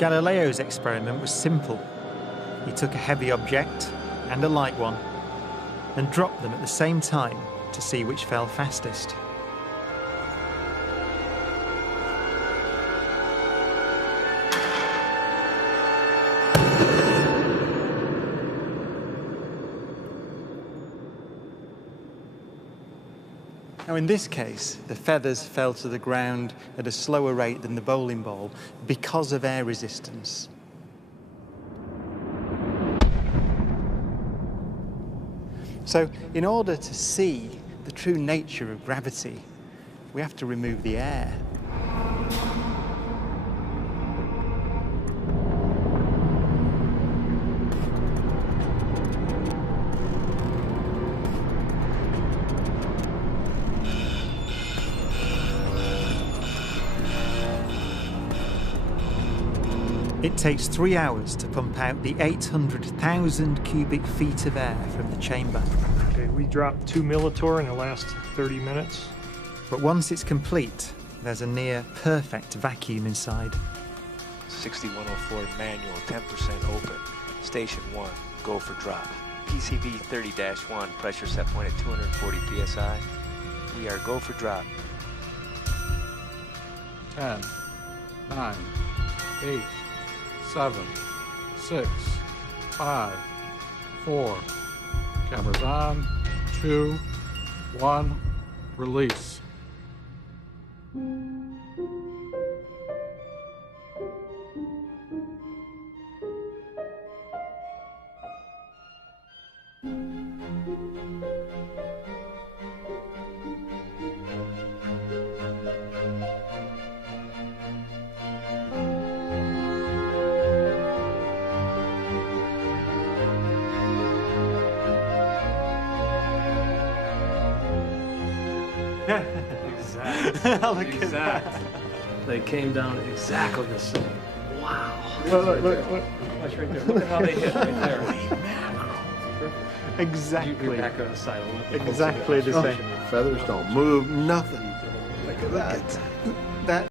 Galileo's experiment was simple. He took a heavy object and a light one and dropped them at the same time to see which fell fastest. Now in this case, the feathers fell to the ground at a slower rate than the bowling ball because of air resistance. So in order to see the true nature of gravity, we have to remove the air. It takes 3 hours to pump out the 800,000 cubic feet of air from the chamber. Okay, we dropped 2 millitorr in the last 30 minutes. But once it's complete, there's a near perfect vacuum inside. 6104 manual, 10% open. Station 1, go for drop. PCV 30-1, pressure set point at 240 psi. We are go for drop. 10, 9, 8, 7, 6, 5, 4. Cameras on. 2, 1. Release. Exactly. Look at that. They came down exactly the same. Wow. Look. Watch right there. Look at how they hit right there. Exactly. You're back on the side. Exactly the same. Feathers don't move, nothing. Look at that. That